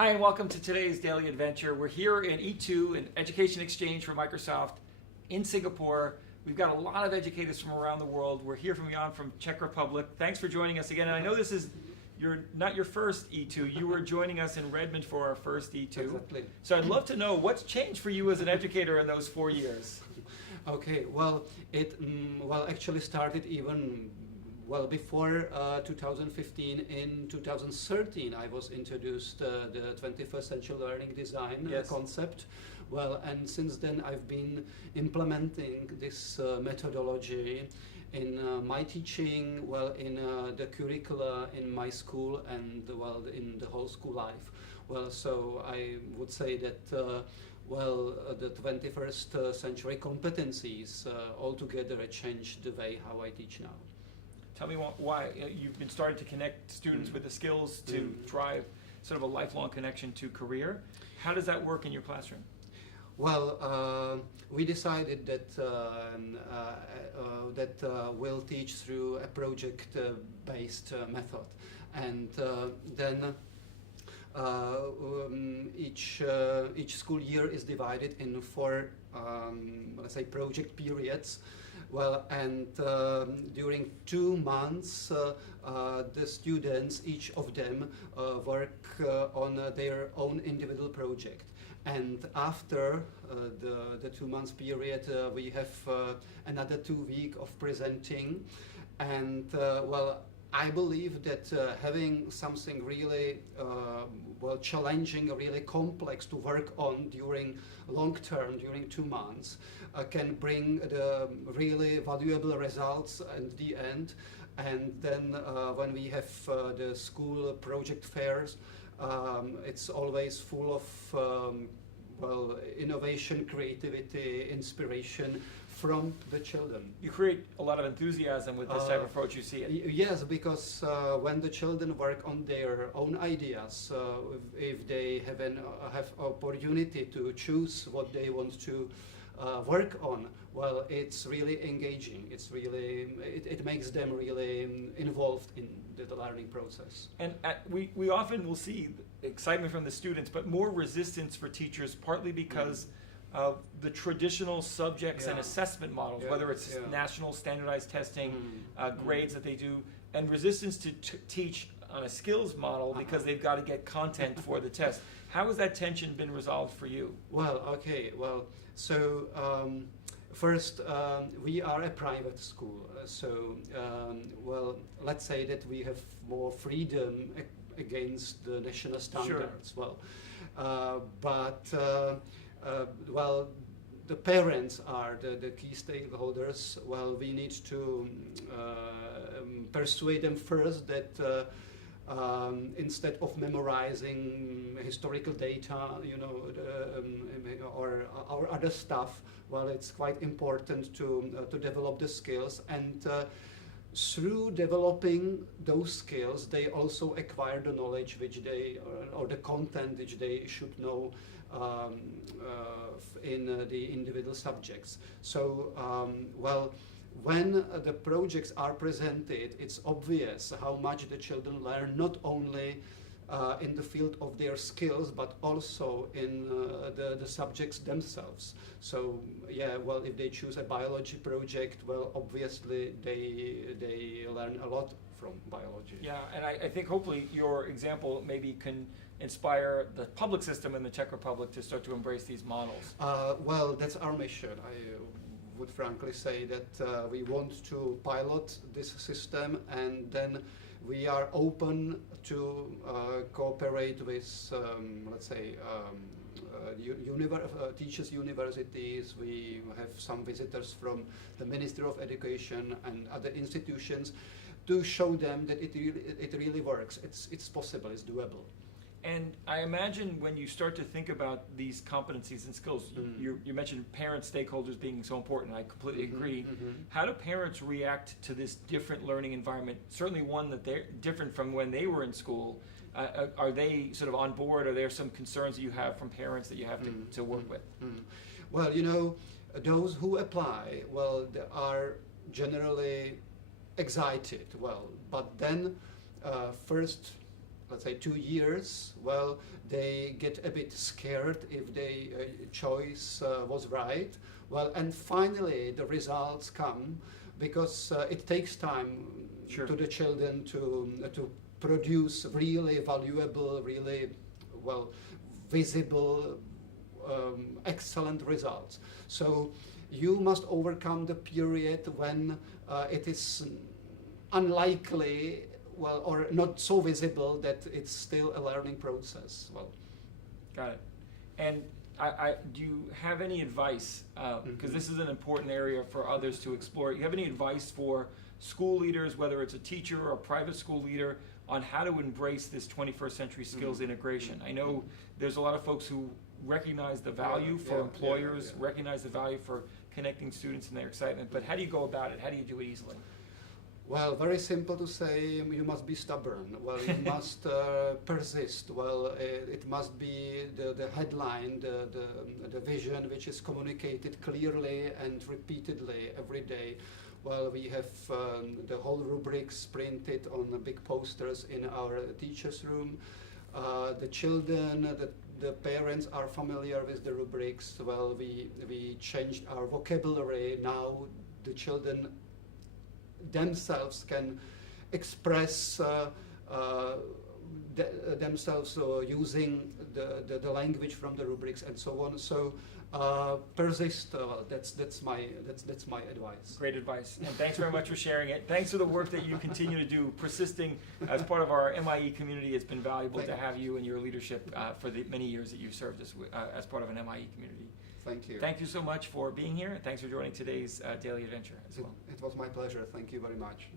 Hi, and welcome to today's Daily Adventure. We're here in E2, an education exchange for Microsoft in Singapore. We've got a lot of educators from around the world. We're here from Jan from Czech Republic. Thanks for joining us again. And I know this is not your first E2. You were joining us in Redmond for our first E2. Exactly. So I'd love to know what's changed for you as an educator in those 4 years. Okay, well, it actually started even well before 2015. In 2013, I was introduced the 21st century learning design concept. Well, and since then I've been implementing this methodology in my teaching, well, in the curricula in my school, and well, in the whole school life. Well, so I would say that the 21st century competencies altogether changed the way how I teach now. Tell me why you've been starting to connect students with the skills to drive sort of a lifelong connection to career. How does that work in your classroom? Well, we decided that we'll teach through a project-based method, and then each school year is divided in four, let's say, project periods. Well, and during 2 months, the students, each of them, work on their own individual project. And after the 2 months period, we have another 2 weeks of presenting. And well, I believe that having something really challenging, really complex to work on during long term, during 2 months, can bring the really valuable results at the end. And then when we have the school project fairs, it's always full of innovation, creativity, inspiration from the children. You create a lot of enthusiasm with this type of approach, you see it. Yes, because when the children work on their own ideas, if they have opportunity to choose what they want to work on, well, it's really engaging. It's really it makes them really involved in the learning process. And we often will see excitement from the students, but more resistance for teachers, partly because of the traditional subjects and assessment models, whether it's national standardized testing, grades that they do, and resistance to teach on a skills model because they've got to get content for the test. How has that tension been resolved for you? Well, okay, well, so first, we are a private school, so well, let's say that we have more freedom against the national standards. Sure. Well, well, the parents are the key stakeholders. Well, we need to persuade them first that instead of memorizing historical data, or other stuff, well, it's quite important to develop the skills, and through developing those skills, they also acquire the knowledge which they or the content which they should know in the individual subjects. So, well, when the projects are presented, it's obvious how much the children learn, not only in the field of their skills, but also in the subjects themselves. So, yeah, well, if they choose a biology project, well, obviously they learn a lot from biology. Yeah, and I think hopefully your example maybe can inspire the public system in the Czech Republic to start to embrace these models. Well, that's our mission. I would frankly say that we want to pilot this system, and then we are open to cooperate with, let's say, teachers' universities. We have some visitors from the Ministry of Education and other institutions to show them that it really works. It's possible. It's doable. And I imagine when you start to think about these competencies and skills, you mentioned parent stakeholders being so important. I completely agree. How do parents react to this different learning environment? Certainly one that they're different from when they were in school. Are they sort of on board? Are there some concerns that you have from parents that you have to work with? Well, those who apply, well, they are generally excited. Well, but then first let's say 2 years, well, they get a bit scared if their choice was right. Well, and finally the results come, because it takes time Sure. to the children to produce really valuable, really well visible, excellent results. So you must overcome the period when it is unlikely, well, or not so visible that it's still a learning process. Well, got it. And do you have any advice, because this is an important area for others to explore, you have any advice for school leaders, whether it's a teacher or a private school leader, on how to embrace this 21st century skills integration? I know there's a lot of folks who recognize the value for employers, recognize the value for connecting students and their excitement, but how do you go about it? How do you do it easily? well, very simple to say, you must be stubborn. Well, you must persist. Well, it must be the headline, the vision, which is communicated clearly and repeatedly every day. Well, we have the whole rubrics printed on the big posters in our teachers' room. The children, the parents are familiar with the rubrics. Well, we changed our vocabulary. Now the children themselves can express themselves using the language from the rubrics and so on. So persist. That's my advice. Great advice, and thanks very much for sharing it. Thanks for the work that you continue to do, persisting as part of our MIE community. It's been valuable to have you and your leadership for the many years that you've served as part of an MIE community. Thank you. Thank you so much for being here, and thanks for joining today's Daily Adventure as well. It was my pleasure. Thank you very much.